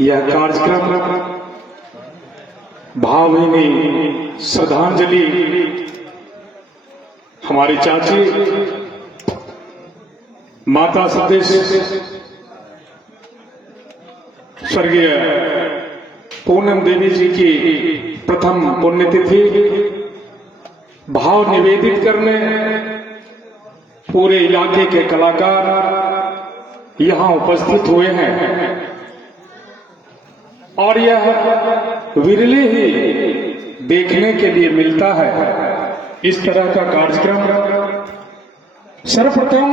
यह कार्यक्रम भावभीनी श्रद्धांजलि हमारी चाची माता सतीश स्वर्गीय पूनम देवी जी की प्रथम पुण्यतिथि भाव निवेदित करने पूरे इलाके के कलाकार यहां उपस्थित हुए हैं और यह विरले ही देखने के लिए मिलता है इस तरह का कार्यक्रम। सर्वप्रथम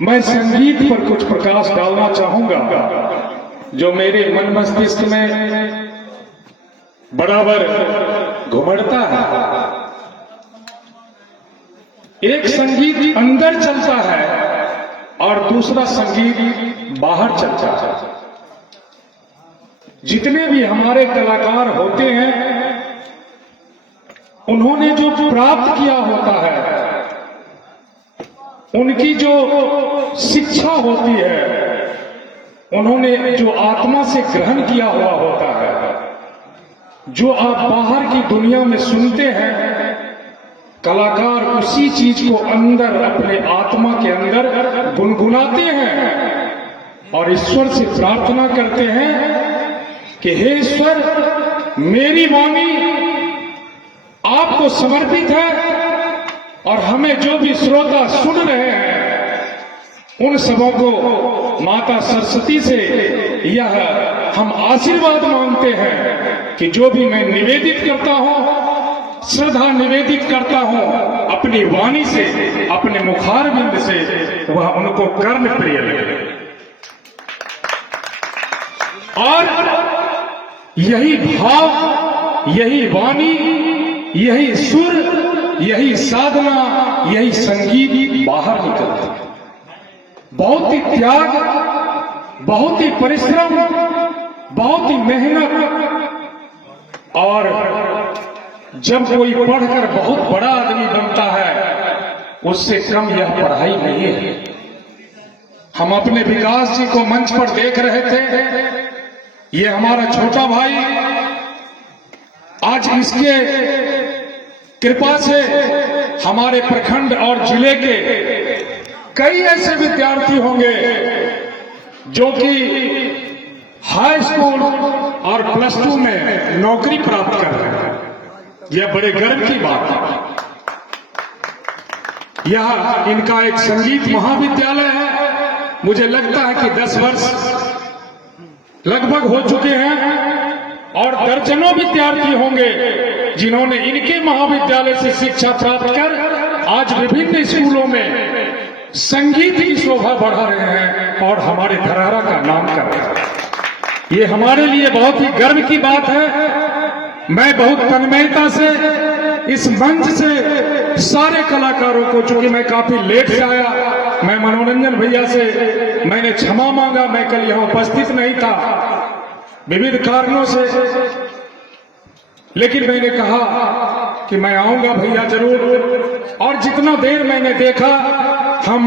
मैं संगीत पर कुछ प्रकाश डालना चाहूंगा जो मेरे मन मस्तिष्क में बराबर घुमड़ता है। एक संगीत अंदर चलता है और दूसरा संगीत बाहर चलता है। जितने भी हमारे कलाकार होते हैं उन्होंने जो प्राप्त किया होता है, उनकी जो शिक्षा होती है, उन्होंने जो आत्मा से ग्रहण किया हुआ होता है, जो आप बाहर की दुनिया में सुनते हैं, कलाकार उसी चीज को अंदर अपने आत्मा के अंदर गुनगुनाते हैं और ईश्वर से प्रार्थना करते हैं कि हे ईश्वर, मेरी वाणी आपको समर्पित है और हमें जो भी श्रोता सुन रहे हैं उन सबों को माता सरस्वती से यह हम आशीर्वाद मांगते हैं कि जो भी मैं निवेदित करता हूं, श्रद्धा निवेदित करता हूं, अपनी वाणी से, अपने मुखारबिंद से वह उनको कर्ण प्रिय लगे। और यही भाव, यही वाणी, यही सुर, यही साधना, यही संगीत बाहर निकलती है। बहुत ही त्याग, बहुत ही परिश्रम, बहुत ही मेहनत, और जब कोई पढ़कर बहुत बड़ा आदमी बनता है उससे कम यह पढ़ाई नहीं है। हम अपने विकास जी को मंच पर देख रहे थे। ये हमारा छोटा भाई, आज इसके कृपा से हमारे प्रखंड और जिले के कई ऐसे विद्यार्थी होंगे जो कि हाई स्कूल और प्लस 2 में नौकरी प्राप्त कर रहे हैं। यह बड़े गर्व की बात है। यह इनका एक संगीत महाविद्यालय है। मुझे लगता है कि 10 वर्ष लगभग हो चुके हैं और दर्जनों विद्यार्थी होंगे जिन्होंने इनके महाविद्यालय से शिक्षा प्राप्त कर आज विभिन्न स्कूलों में संगीत की शोभा बढ़ा रहे हैं और हमारे धरहरा का नाम कर रहे हैं। ये हमारे लिए बहुत ही गर्व की बात है। मैं बहुत तन्मयता से इस मंच से सारे कलाकारों को, चूंकि मैं काफी लेट से आया, मैं मनोरंजन भैया से मैंने क्षमा मांगा, मैं कल यहां उपस्थित नहीं था विविध कारणों से, लेकिन मैंने कहा कि मैं आऊंगा भैया जरूर। और जितना देर मैंने देखा, हम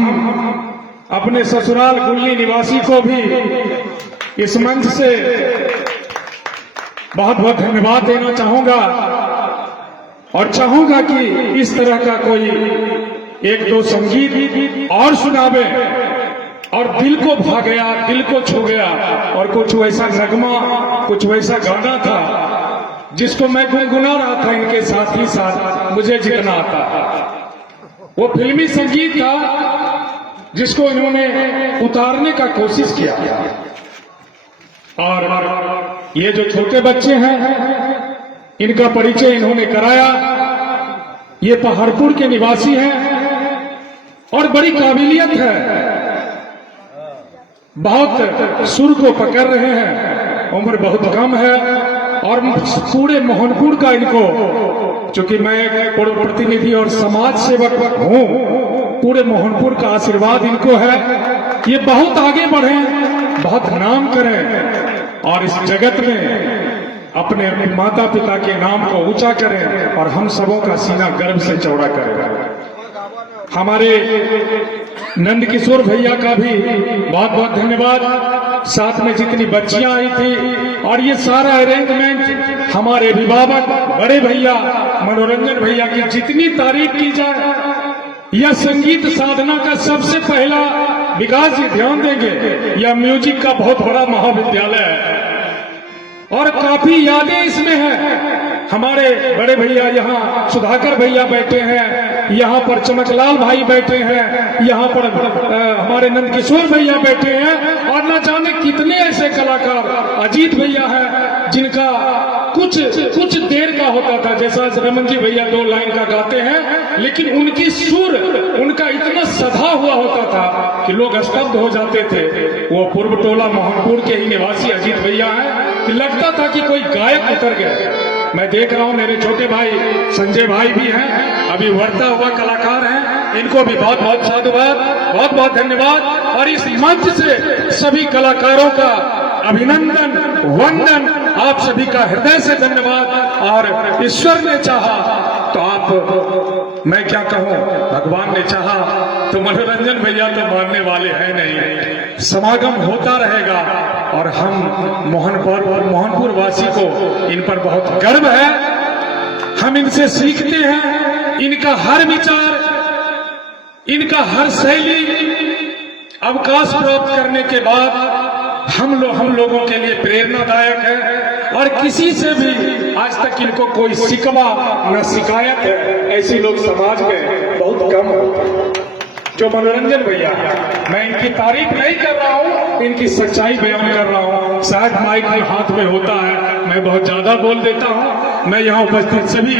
अपने ससुराल गुल्ली निवासी को भी इस मंच से बहुत बहुत धन्यवाद देना चाहूंगा और चाहूंगा कि इस तरह का कोई एक दो संगीत और सुनावे और दिल को भा गया, दिल को छू गया। और कुछ वैसा नगमा, कुछ वैसा गाना था जिसको मैं गुनगुना रहा था इनके साथ ही साथ, मुझे जितना आता। वो फिल्मी संगीत था जिसको इन्होंने उतारने का कोशिश किया। और ये जो छोटे बच्चे हैं इनका परिचय इन्होंने कराया। ये पहाड़पुर के निवासी हैं और बड़ी काबिलियत है, बहुत सुर को पकड़ रहे हैं, उम्र बहुत कम है और पूरे मोहनपुर का इनको, चूंकि मैं एक प्रतिनिधि और समाज सेवक हूं, पूरे मोहनपुर का आशीर्वाद इनको है। ये बहुत आगे बढ़े, बहुत नाम करें और इस जगत में अपने माता पिता के नाम को ऊंचा करें और हम सबों का सीना गर्व से चौड़ा करें। हमारे नंद किशोर भैया का भी बहुत बहुत धन्यवाद। साथ में जितनी बच्चियां आई थी, और ये सारा अरेंजमेंट हमारे अभिभावक बड़े भैया मनोरंजन भैया की जितनी तारीफ की जाए, यह संगीत साधना का सबसे पहला विकास, ये ध्यान देंगे, यह म्यूजिक का बहुत बड़ा महाविद्यालय है और काफी यादें इसमें हैं। हमारे बड़े भैया यहाँ सुधाकर भैया बैठे हैं, यहाँ पर चमकलाल भाई बैठे हैं, यहाँ पर हमारे नंदकिशोर भैया बैठे हैं, और न जाने कितने ऐसे कलाकार, अजीत भैया हैं जिनका कुछ देर का होता था, जैसा रमन जी भैया 2 लाइन का गाते हैं, लेकिन उनकी सुर उनका इतना सधा हुआ होता था कि लोग स्तब्ध हो जाते थे। वो पूर्व टोला मोहनपुर के ही निवासी अजीत भैया हैं कि लगता था कि कोई गायक उतर गया। मैं देख रहा हूं मेरे छोटे भाई संजय भाई भी हैं, अभी बढ़ता हुआ कलाकार हैं, इनको भी बहुत बहुत साधुवाद, बहुत बहुत धन्यवाद। और इस मंच से सभी कलाकारों का अभिनंदन, वंदन, आप सभी का हृदय से धन्यवाद। और ईश्वर ने चाहा तो आप, मैं क्या कहूं, भगवान ने चाहा तो मनोरंजन भैया तो मानने वाले हैं नहीं, समागम होता रहेगा। और हम मोहनपुर वासी को इन पर बहुत गर्व है, हम इनसे सीखते हैं, इनका हर विचार, इनका हर शैली अवकाश प्राप्त करने के बाद हम लोगों के लिए प्रेरणादायक है। और किसी से भी आज तक इनको कोई शिकवा न शिकायत है, ऐसे लोग समाज में बहुत कम होते हैं। जो मनोरंजन भैया, मैं इनकी तारीफ नहीं कर रहा हूँ, इनकी सच्चाई बयान कर रहा हूँ। शायद माइक में हाथ में होता है, मैं बहुत ज्यादा बोल देता हूँ। मैं यहाँ उपस्थित सभी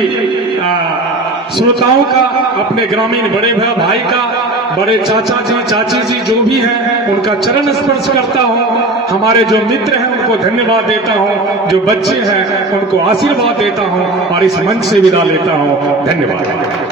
श्रोताओं का, अपने ग्रामीण बड़े भाई का, बड़े चाचा जी चाची जी जो भी हैं उनका चरण स्पर्श करता हूँ। हमारे जो मित्र हैं उनको धन्यवाद देता हूँ, जो बच्चे हैं उनको आशीर्वाद देता हूँ और इस मंच से विदा लेता हूँ। धन्यवाद।